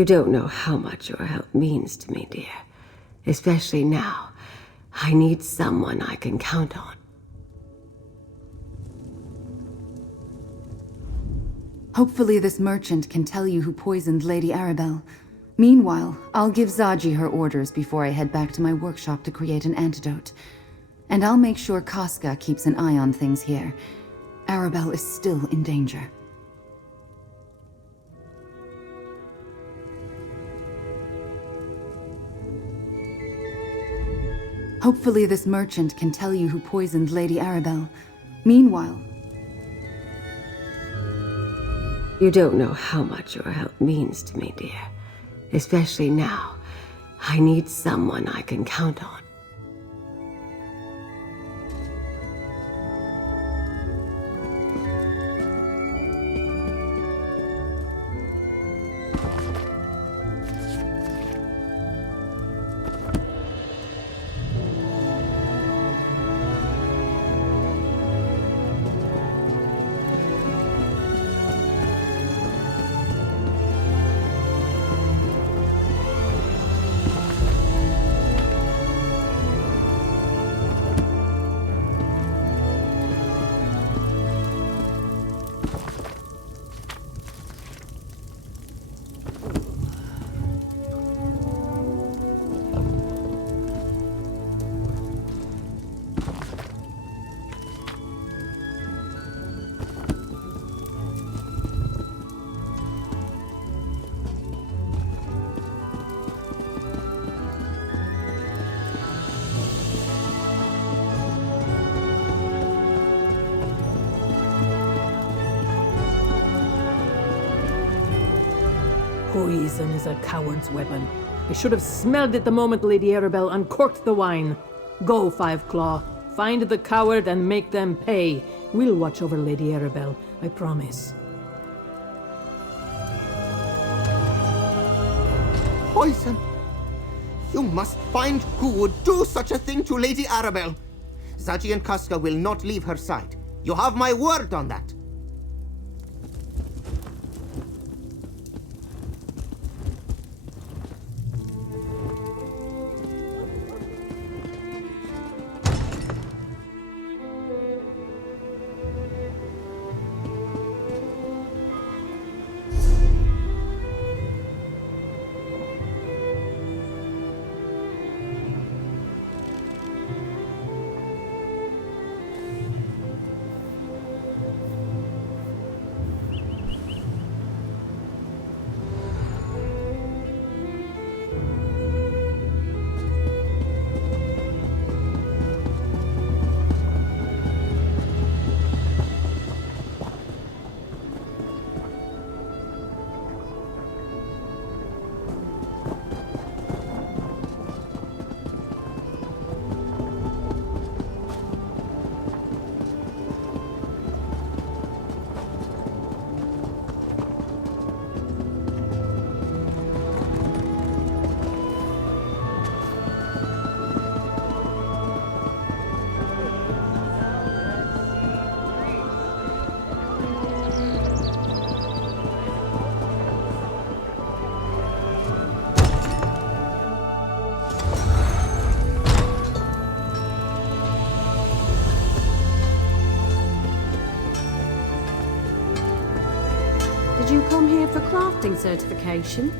You don't know how much your help means to me, dear. Especially now. I need someone I can count on. Hopefully this merchant can tell you who poisoned Lady Arabelle. Meanwhile, I'll give Zaji her orders before I head back to my workshop to create an antidote. And I'll make sure Casca keeps an eye on things here. Arabelle is still in danger. Hopefully this merchant can tell you who poisoned Lady Arabelle. Meanwhile... You don't know how much your help means to me, dear. Especially now. I need someone I can count on. Poison is a coward's weapon. I should have smelled it the moment Lady Arabelle uncorked the wine. Go, Five Claw. Find the coward and make them pay. We'll watch over Lady Arabelle, I promise. Poison? You must find who would do such a thing to Lady Arabelle. Zaji and Casca will not leave her side. You have my word on that. Did you come here for crafting certification?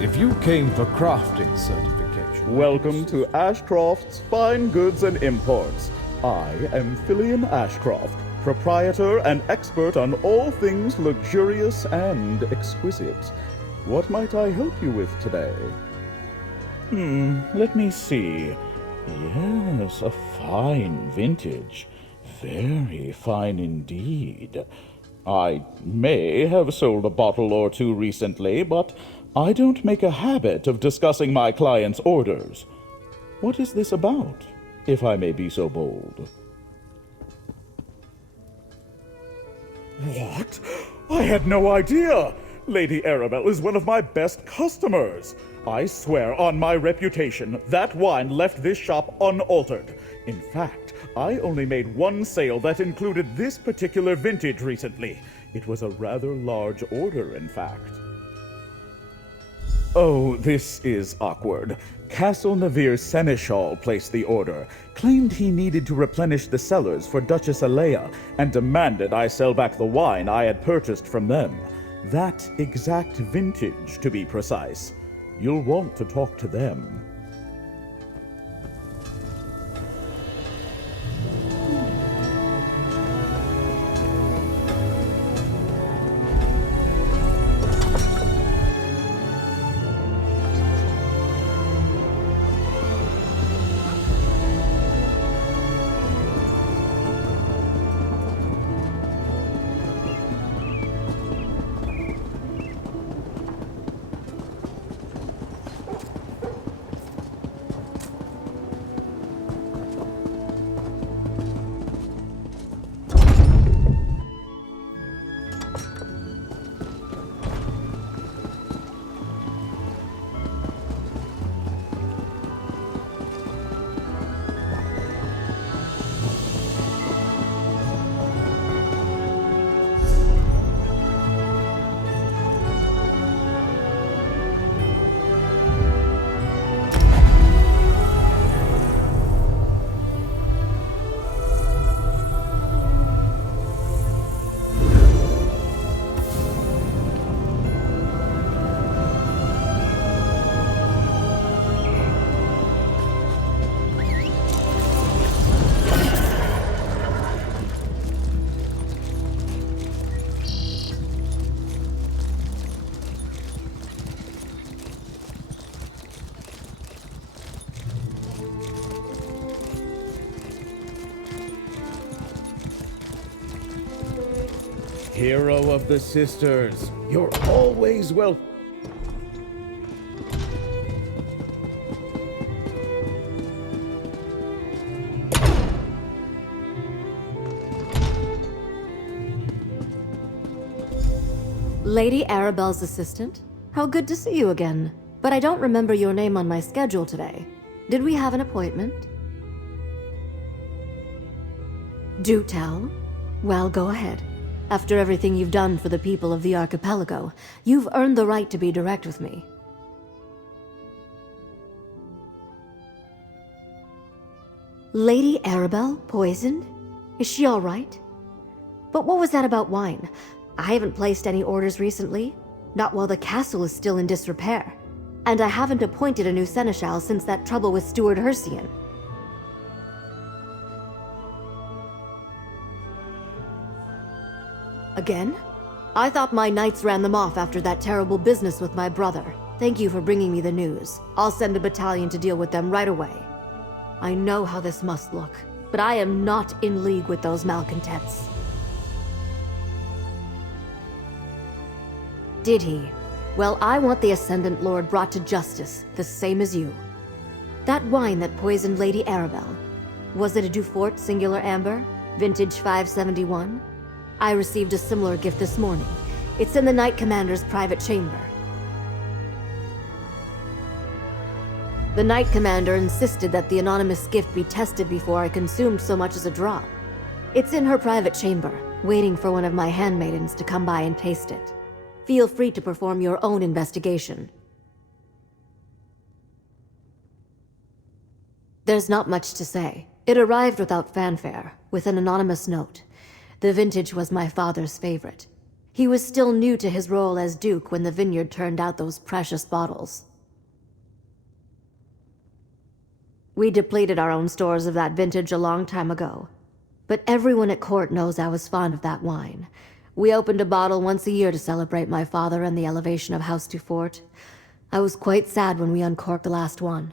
If you came for crafting certification... Welcome to Ashcroft's Fine Goods and Imports. I am Fillion Ashcroft, proprietor and expert on all things luxurious and exquisite. What might I help you with today? Let me see. Yes, a fine vintage. Very fine indeed. I may have sold a bottle or two recently, but I don't make a habit of discussing my clients' orders. What is this about, if I may be so bold? What? I had no idea! Lady Arabelle is one of my best customers. I swear on my reputation, that wine left this shop unaltered. In fact, I only made one sale that included this particular vintage recently. It was a rather large order, in fact. Oh, this is awkward. Castle Navir's seneschal placed the order, claimed he needed to replenish the cellars for Duchess Alea, and demanded I sell back the wine I had purchased from them. That exact vintage, to be precise. You'll want to talk to them. Hero of the Sisters, you're always well. Lady Arabelle's assistant? How good to see you again. But I don't remember your name on my schedule today. Did we have an appointment? Do tell. Well, go ahead. After everything you've done for the people of the archipelago, you've earned the right to be direct with me. Lady Arabelle poisoned? Is she all right? But what was that about wine? I haven't placed any orders recently. Not while the castle is still in disrepair. And I haven't appointed a new seneschal since that trouble with Steward Hercian. Again? I thought my knights ran them off after that terrible business with my brother. Thank you for bringing me the news. I'll send a battalion to deal with them right away. I know how this must look, but I am not in league with those malcontents. Did he? Well, I want the Ascendant Lord brought to justice, the same as you. That wine that poisoned Lady Arabelle, was it a Dufort Singular Amber, vintage 571? I received a similar gift this morning. It's in the Knight Commander's private chamber. The Knight Commander insisted that the anonymous gift be tested before I consumed so much as a drop. It's in her private chamber, waiting for one of my handmaidens to come by and taste it. Feel free to perform your own investigation. There's not much to say. It arrived without fanfare, with an anonymous note. The vintage was my father's favorite. He was still new to his role as Duke when the vineyard turned out those precious bottles. We depleted our own stores of that vintage a long time ago. But everyone at court knows I was fond of that wine. We opened a bottle once a year to celebrate my father and the elevation of House Dufort. I was quite sad when we uncorked the last one.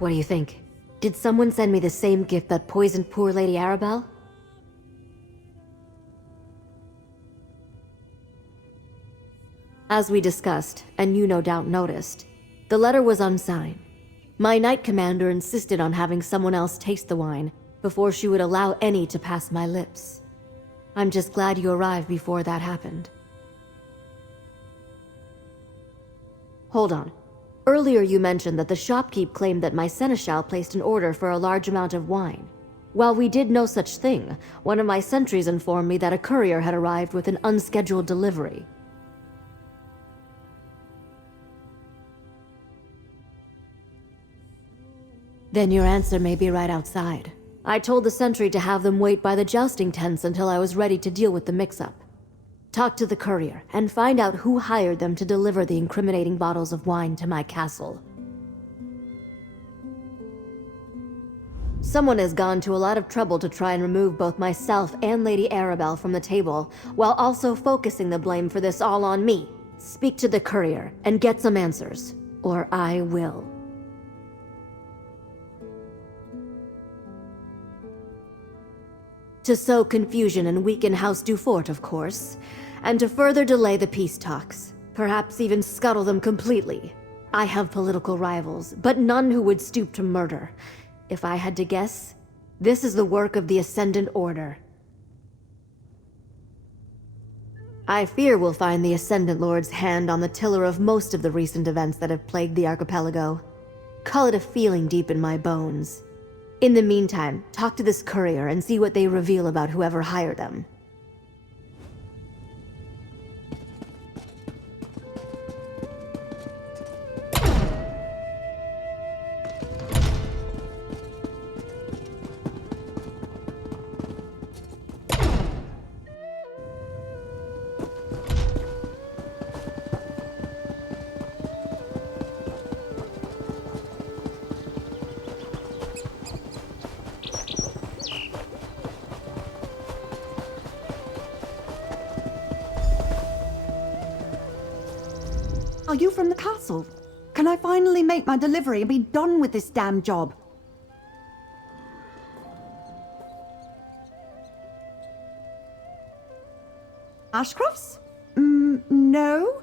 What do you think? Did someone send me the same gift that poisoned poor Lady Arabelle? As we discussed, and you no doubt noticed, the letter was unsigned. My knight commander insisted on having someone else taste the wine before she would allow any to pass my lips. I'm just glad you arrived before that happened. Hold on. Earlier you mentioned that the shopkeep claimed that my seneschal placed an order for a large amount of wine. While we did no such thing, one of my sentries informed me that a courier had arrived with an unscheduled delivery. Then your answer may be right outside. I told the sentry to have them wait by the jousting tents until I was ready to deal with the mix-up. Talk to the courier and find out who hired them to deliver the incriminating bottles of wine to my castle. Someone has gone to a lot of trouble to try and remove both myself and Lady Arabelle from the table, while also focusing the blame for this all on me. Speak to the courier and get some answers, or I will. To sow confusion and weaken House Dufort, of course, and to further delay the peace talks, perhaps even scuttle them completely. I have political rivals, but none who would stoop to murder. If I had to guess, this is the work of the Ascendant Order. I fear we'll find the Ascendant Lord's hand on the tiller of most of the recent events that have plagued the archipelago. Call it a feeling deep in my bones. In the meantime, talk to this courier and see what they reveal about whoever hired them. Are you from the castle? Can I finally make my delivery and be done with this damn job? Ashcrofts? No.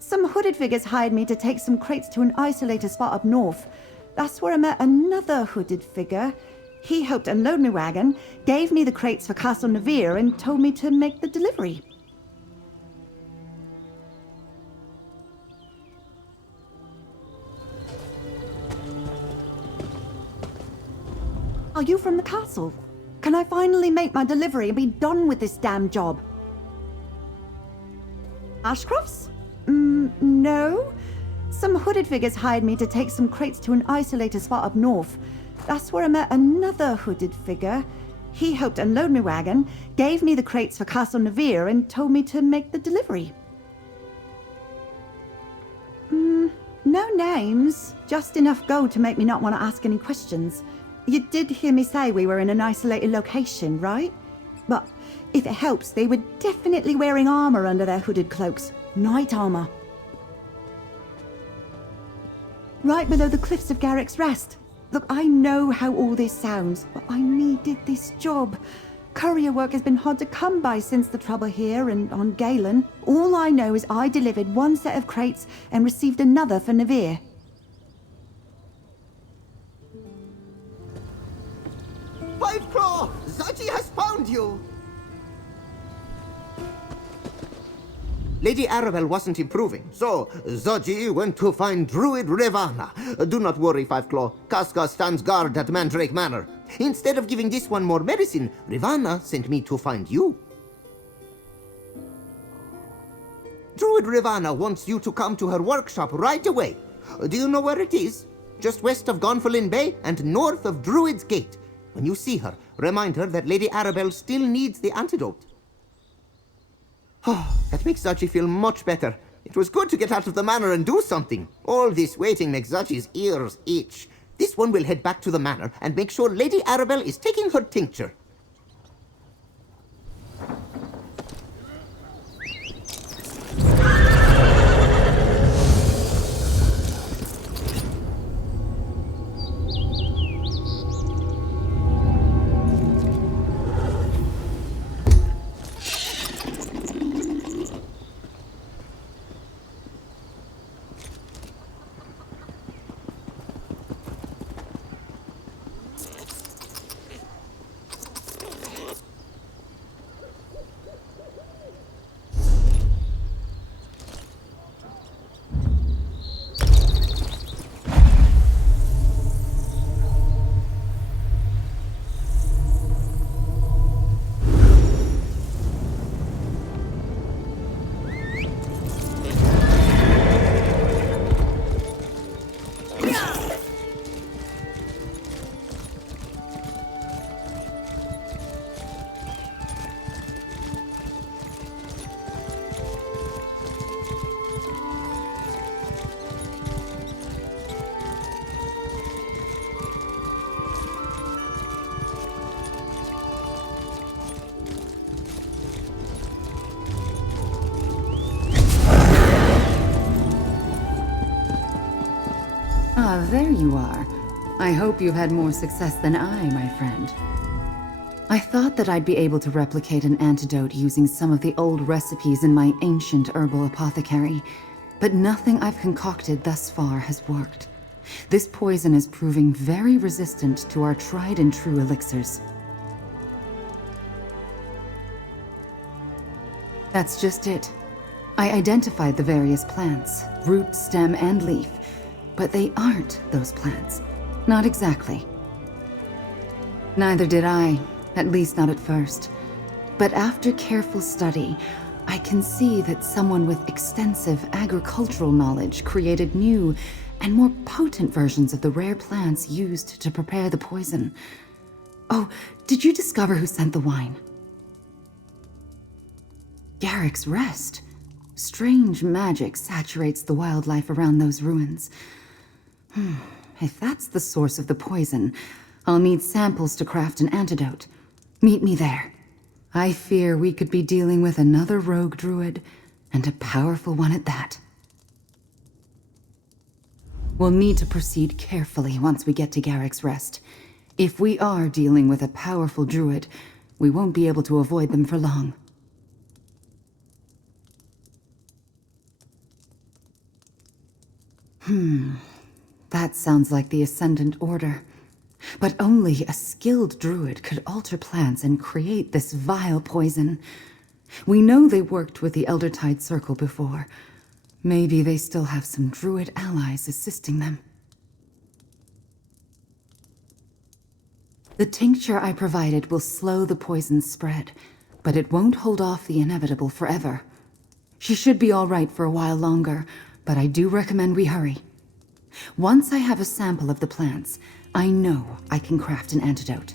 Some hooded figures hired me to take some crates to an isolated spot up north. That's where I met another hooded figure. He helped unload my wagon, gave me the crates for Castle Navir, and told me to make the delivery. Are you from the castle? Can I finally make my delivery and be done with this damn job? Ashcrofts? No. Some hooded figures hired me to take some crates to an isolated spot up north. That's where I met another hooded figure. He helped unload my wagon, gave me the crates for Castle Navir, and told me to make the delivery. No names. Just enough gold to make me not want to ask any questions. You did hear me say we were in an isolated location, right? But if it helps, they were definitely wearing armor under their hooded cloaks. Knight armor. Right below the cliffs of Garrick's Rest. Look, I know how all this sounds, but I needed this job. Courier work has been hard to come by since the trouble here and on Galen. All I know is I delivered one set of crates and received another for Navir. Five Claw! Zaji has found you! Lady Arabelle wasn't improving, so Zaji went to find Druid Revana. Do not worry, Five Claw. Casca stands guard at Mandrake Manor. Instead of giving this one more medicine, Revana sent me to find you. Druid Revana wants you to come to her workshop right away. Do you know where it is? Just west of Gonfalon Bay and north of Druid's Gate. When you see her, remind her that Lady Arabelle still needs the antidote. Oh, that makes Zaji feel much better. It was good to get out of the manor and do something. All this waiting makes Zaji's ears itch. This one will head back to the manor and make sure Lady Arabelle is taking her tincture. there you are. I hope you've had more success than I, my friend. I thought that I'd be able to replicate an antidote using some of the old recipes in my ancient herbal apothecary, but nothing I've concocted thus far has worked. This poison is proving very resistant to our tried and true elixirs. That's just it. I identified the various plants, root, stem, and leaf, but they aren't those plants. Not exactly. Neither did I, at least not at first. But after careful study, I can see that someone with extensive agricultural knowledge created new and more potent versions of the rare plants used to prepare the poison. Oh, did you discover who sent the wine? Garrick's Rest. Strange magic saturates the wildlife around those ruins. If that's the source of the poison, I'll need samples to craft an antidote. Meet me there. I fear we could be dealing with another rogue druid, and a powerful one at that. We'll need to proceed carefully once we get to Garrick's Rest. If we are dealing with a powerful druid, we won't be able to avoid them for long. That sounds like the Ascendant Order. But only a skilled druid could alter plants and create this vile poison. We know they worked with the Eldertide Circle before. Maybe they still have some druid allies assisting them. The tincture I provided will slow the poison's spread, but it won't hold off the inevitable forever. She should be all right for a while longer, but I do recommend we hurry. Once I have a sample of the plants, I know I can craft an antidote.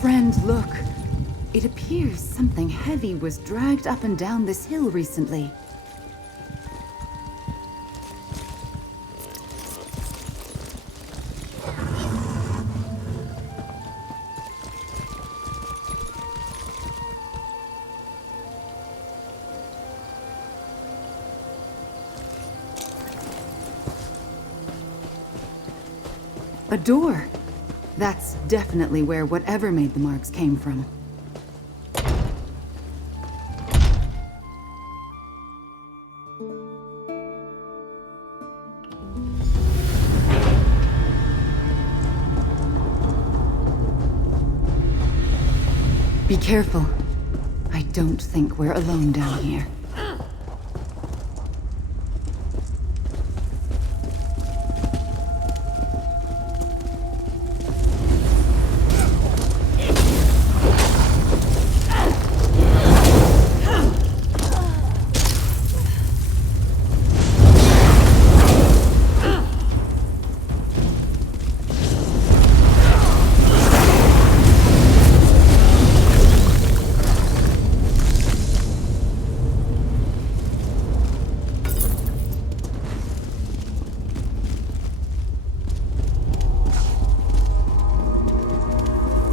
Friend, look. It appears something heavy was dragged up and down this hill recently. A door. That's definitely where whatever made the marks came from. Be careful. I don't think we're alone down here.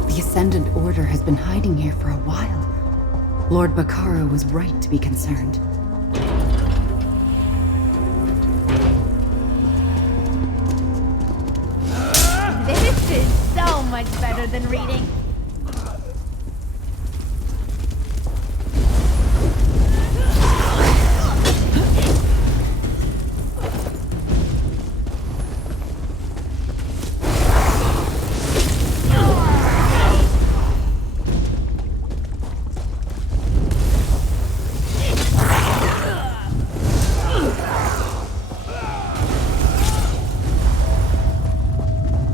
The Ascendant Order has been hiding here for a while. Lord Bakara was right to be concerned. This is so much better than reading.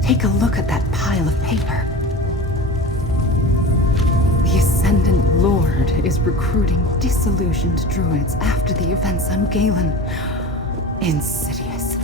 Take a look at that pile of paper. The Ascendant Lord is recruiting disillusioned druids after the events on Galen. Insidious.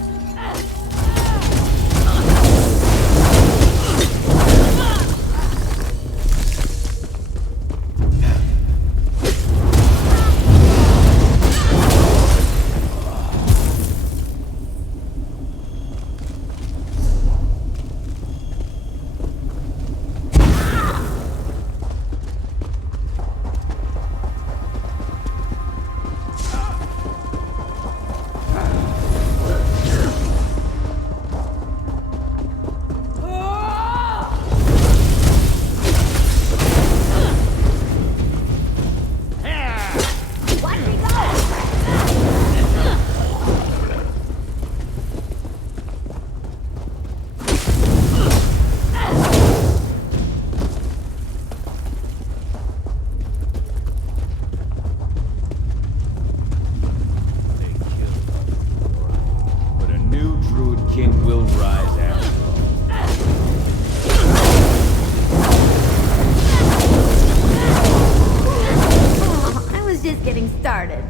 Started.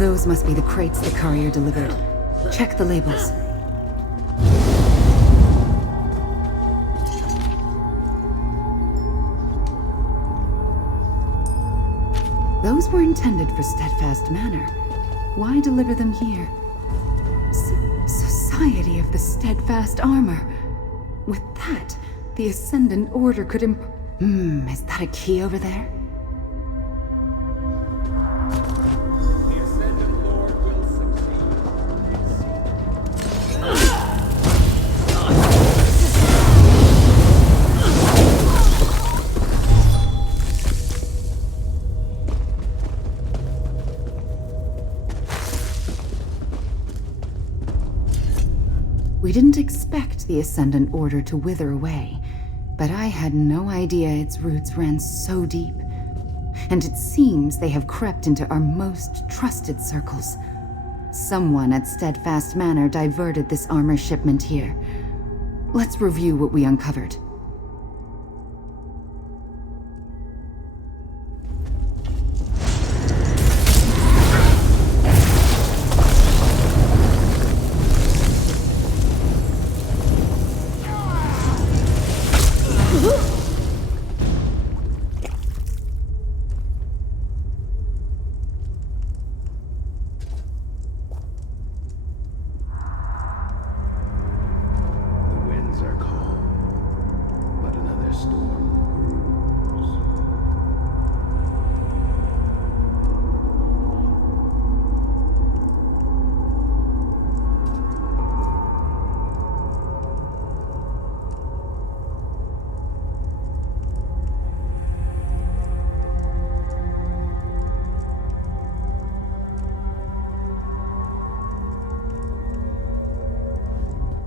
Those must be the crates the courier delivered. Check the labels. Those were intended for Steadfast Manor. Why deliver them here? Society of the Steadfast Armor. With that, the Ascendant Order could is that a key over there? The Ascendant Lord will succeed. We didn't expect the Ascendant Order to wither away, but I had no idea its roots ran so deep. And it seems they have crept into our most trusted circles. Someone at Steadfast Manor diverted this armor shipment here. Let's review what we uncovered.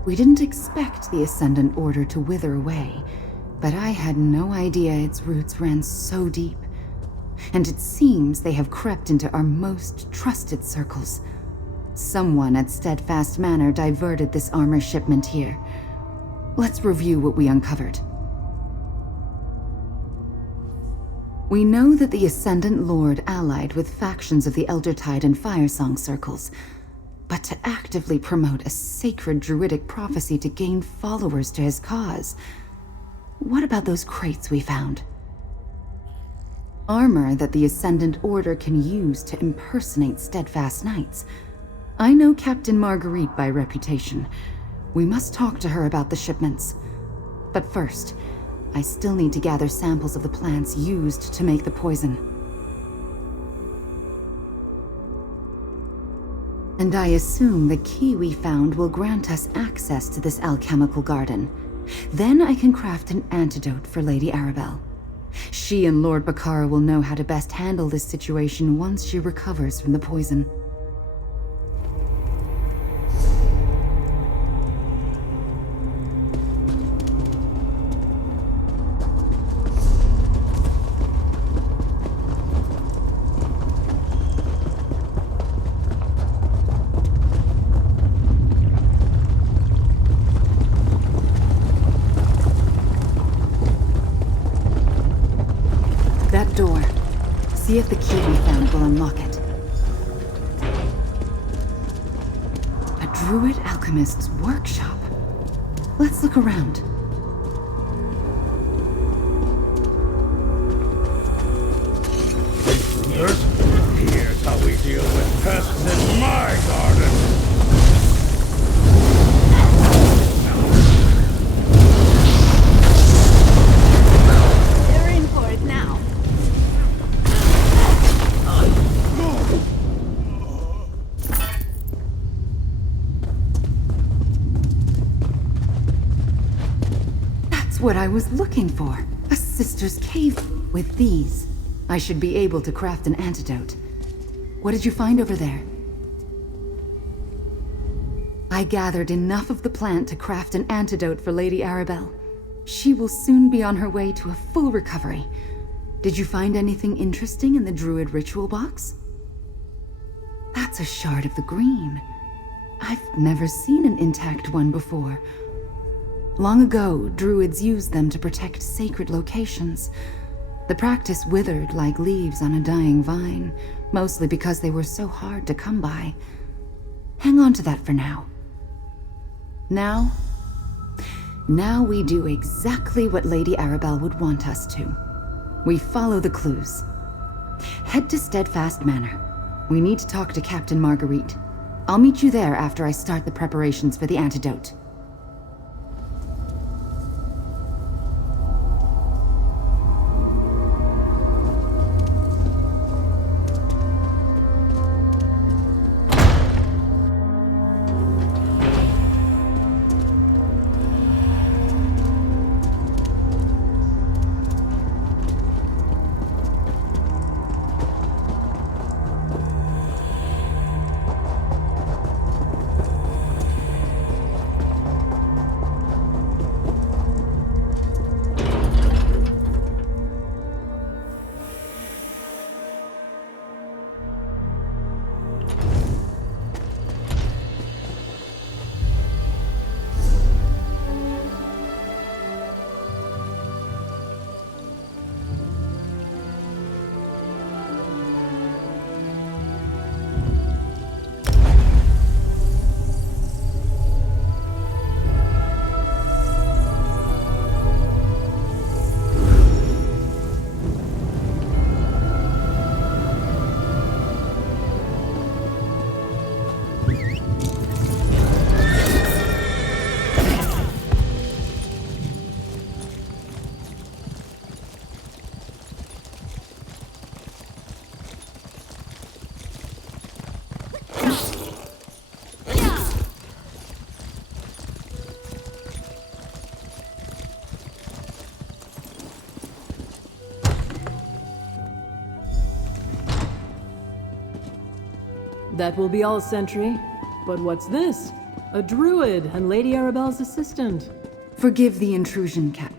We didn't expect the Ascendant Order to wither away, but I had no idea its roots ran so deep. And it seems they have crept into our most trusted circles. Someone at Steadfast Manor diverted this armor shipment here. Let's review what we uncovered. We know that the Ascendant Lord allied with factions of the Eldertide and Firesong circles, but to actively promote a sacred druidic prophecy to gain followers to his cause. What about those crates we found? Armor that the Ascendant Order can use to impersonate Steadfast Knights. I know Captain Marguerite by reputation. We must talk to her about the shipments. But first, I still need to gather samples of the plants used to make the poison. And I assume the key we found will grant us access to this alchemical garden. Then I can craft an antidote for Lady Arabelle. She and Lord Bakara will know how to best handle this situation once she recovers from the poison. Door. See if the key we found will unlock it. A druid alchemist's workshop. Let's look around. Here's how we deal with pests in my garden. They're in for it now. What I was looking for. A sister's cave. With these, I should be able to craft an antidote. What did you find over there? I gathered enough of the plant to craft an antidote for Lady Arabelle. She will soon be on her way to a full recovery. Did you find anything interesting in the druid ritual box? That's a shard of the green. I've never seen an intact one before. Long ago, druids used them to protect sacred locations. The practice withered like leaves on a dying vine, mostly because they were so hard to come by. Hang on to that for now. Now we do exactly what Lady Arabelle would want us to. We follow the clues. Head to Steadfast Manor. We need to talk to Captain Marguerite. I'll meet you there after I start the preparations for the antidote. That will be all, Sentry. But what's this? A druid and Lady Arabelle's assistant. Forgive the intrusion, Cap.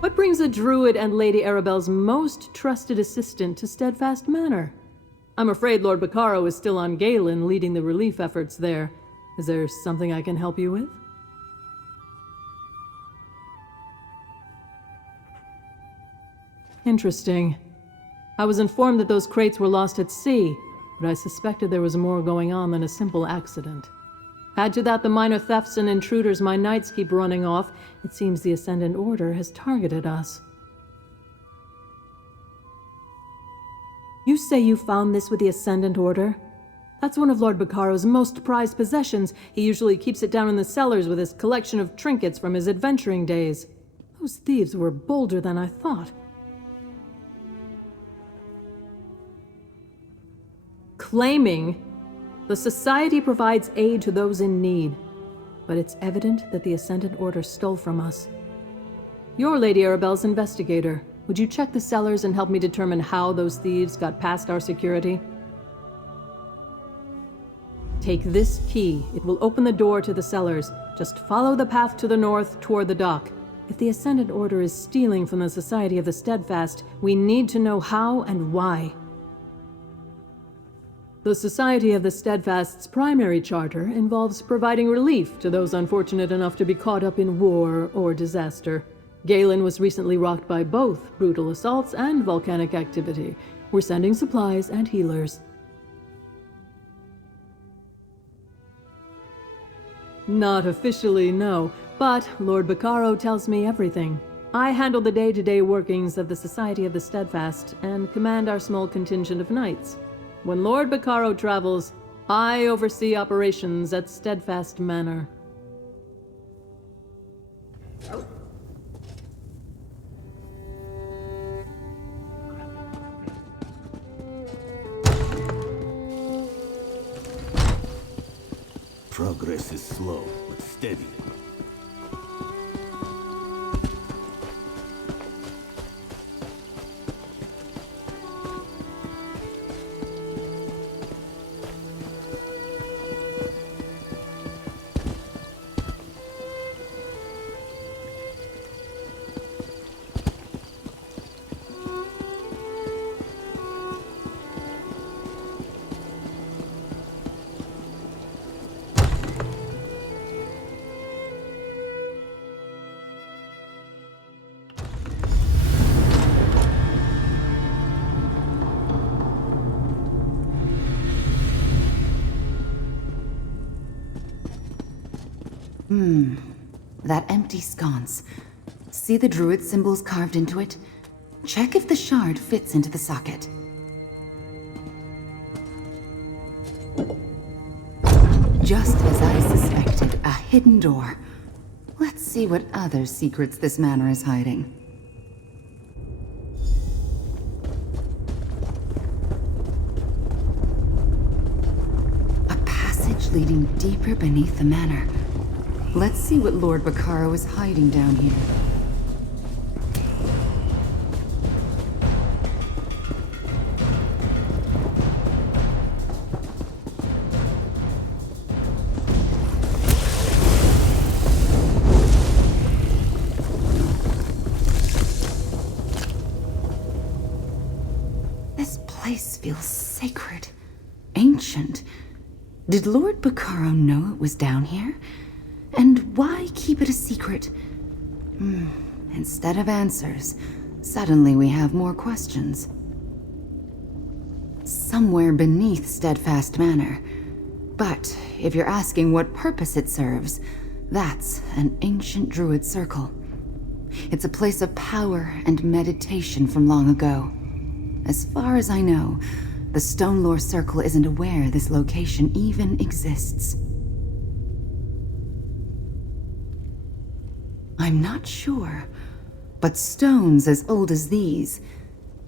What brings a druid and Lady Arabelle's most trusted assistant to Steadfast Manor? I'm afraid Lord Bacaro is still on Galen, leading the relief efforts there. Is there something I can help you with? Interesting. I was informed that those crates were lost at sea, but I suspected there was more going on than a simple accident. Add to that the minor thefts and intruders my knights keep running off, it seems the Ascendant Order has targeted us. You say you found this with the Ascendant Order? That's one of Lord Bacaro's most prized possessions. He usually keeps it down in the cellars with his collection of trinkets from his adventuring days. Those thieves were bolder than I thought. Claiming the Society provides aid to those in need, but it's evident that the Ascendant Order stole from us. You're Lady Arabelle's investigator. Would you check the cellars and help me determine how those thieves got past our security? Take this key. It will open the door to the cellars. Just follow the path to the north toward the dock. If the Ascendant Order is stealing from the Society of the Steadfast, we need to know how and why. The Society of the Steadfast's primary charter involves providing relief to those unfortunate enough to be caught up in war or disaster. Galen was recently rocked by both brutal assaults and volcanic activity. We're sending supplies and healers. Not officially, no, but Lord Bacaro tells me everything. I handle the day-to-day workings of the Society of the Steadfast and command our small contingent of knights. When Lord Bacaro travels, I oversee operations at Steadfast Manor. Progress is slow, but steady. That empty sconce. See the druid symbols carved into it? Check if the shard fits into the socket. Just as I suspected, a hidden door. Let's see what other secrets this manor is hiding. A passage leading deeper beneath the manor. Let's see what Lord Baccaro is hiding down here. This place feels sacred, ancient. Did Lord Baccaro know it was down here? And why keep it a secret? Instead of answers, suddenly we have more questions. Somewhere beneath Steadfast Manor. But if you're asking what purpose it serves, that's an ancient druid circle. It's a place of power and meditation from long ago. As far as I know, the Stonelore Circle isn't aware this location even exists. I'm not sure, but stones as old as these,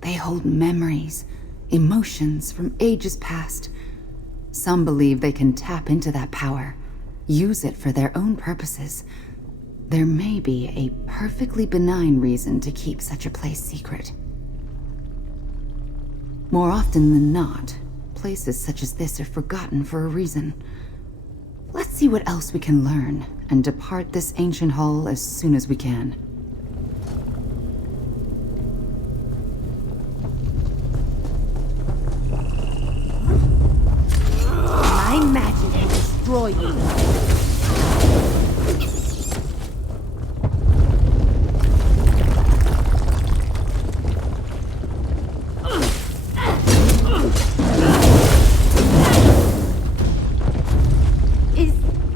they hold memories, emotions from ages past. Some believe they can tap into that power, use it for their own purposes. There may be a perfectly benign reason to keep such a place secret. More often than not, places such as this are forgotten for a reason. Let's see what else we can learn, and depart this ancient hall as soon as we can. My magic will destroy you.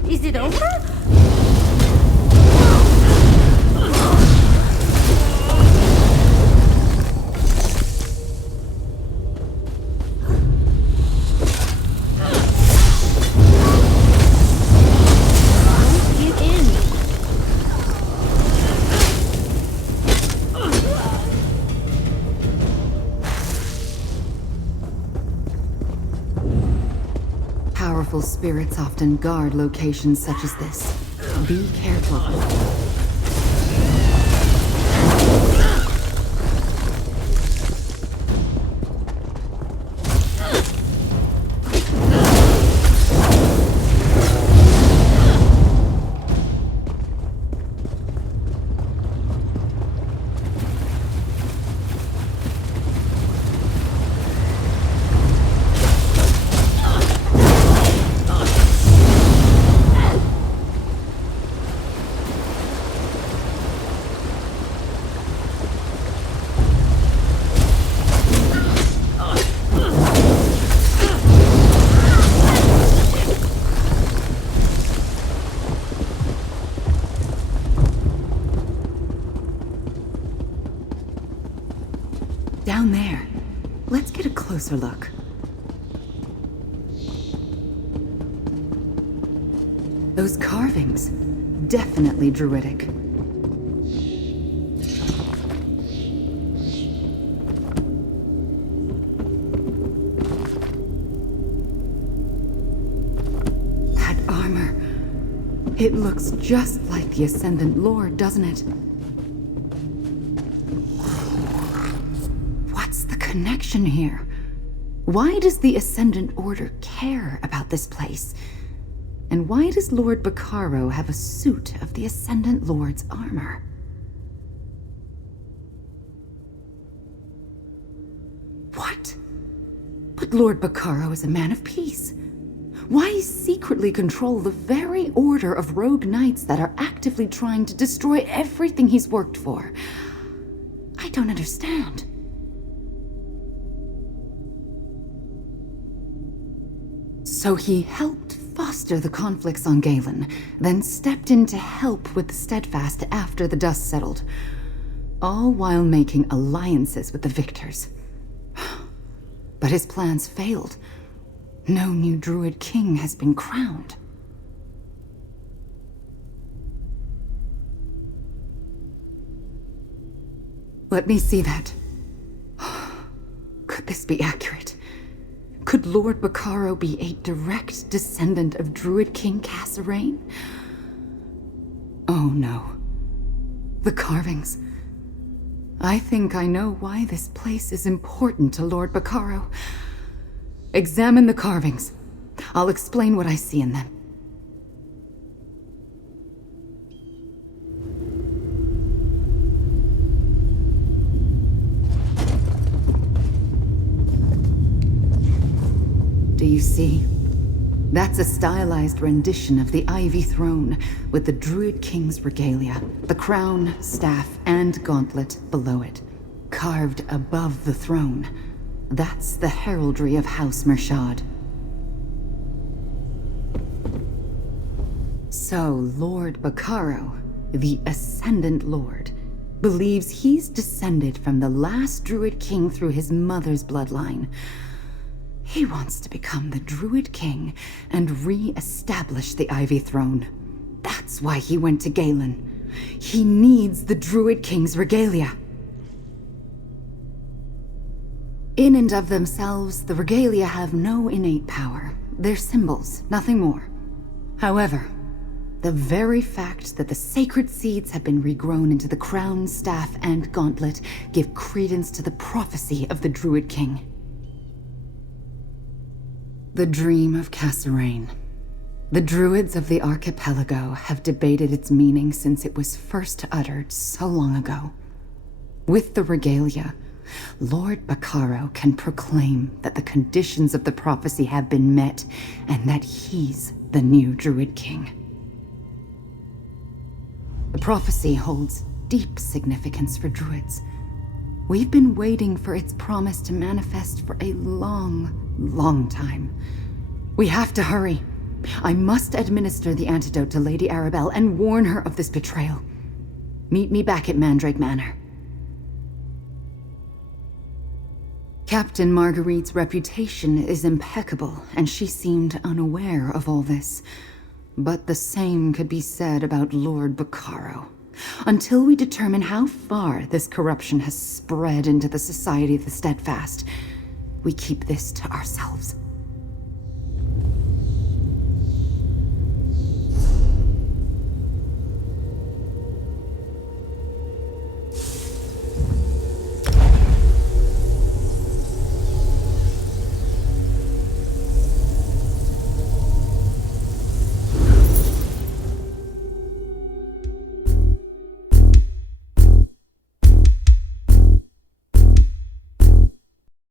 Is it over? Get in. Powerful spirits often guard locations such as this. Be careful. Down there. Let's get a closer look. Those carvings, definitely druidic. That armor, it looks just like the Ascendant Lord, doesn't it? What's the connection here? Why does the Ascendant Order care about this place? And why does Lord Baccaro have a suit of the Ascendant Lord's armor? What? But Lord Baccaro is a man of peace. Why secretly control the very order of rogue knights that are actively trying to destroy everything he's worked for? I don't understand. So he helped foster the conflicts on Galen, then stepped in to help with the Steadfast after the dust settled, all while making alliances with the victors. But his plans failed. No new Druid king has been crowned. Let me see that. Could this be accurate? Could Lord Bacaro be a direct descendant of Druid King Kasserine? Oh no. The carvings. I think I know why this place is important to Lord Bacaro. Examine the carvings. I'll explain what I see in them. Do you see? That's a stylized rendition of the Ivy Throne, with the Druid King's regalia, the crown, staff, and gauntlet below it. Carved above the throne. That's the heraldry of House Mershad. So, Lord Bacaro, the Ascendant Lord, believes he's descended from the last Druid King through his mother's bloodline. He wants to become the Druid King and re-establish the Ivy Throne. That's why he went to Galen. He needs the Druid King's regalia. In and of themselves, the regalia have no innate power. They're symbols, nothing more. However, the very fact that the sacred seeds have been regrown into the crown, staff, and gauntlet give credence to the prophecy of the Druid King. The dream of Kasserine. The Druids of the archipelago have debated its meaning since it was first uttered so long ago. With the regalia, Lord Bacaro can proclaim that the conditions of the prophecy have been met and that he's the new Druid King. The prophecy holds deep significance for Druids. We've been waiting for its promise to manifest for a long time. We have to hurry. I must administer the antidote to Lady Arabelle and warn her of this betrayal. Meet me back at Mandrake Manor. Captain Marguerite's reputation is impeccable, and she seemed unaware of all this. But the same could be said about Lord Bacaro. Until we determine how far this corruption has spread into the Society of the Steadfast, we keep this to ourselves.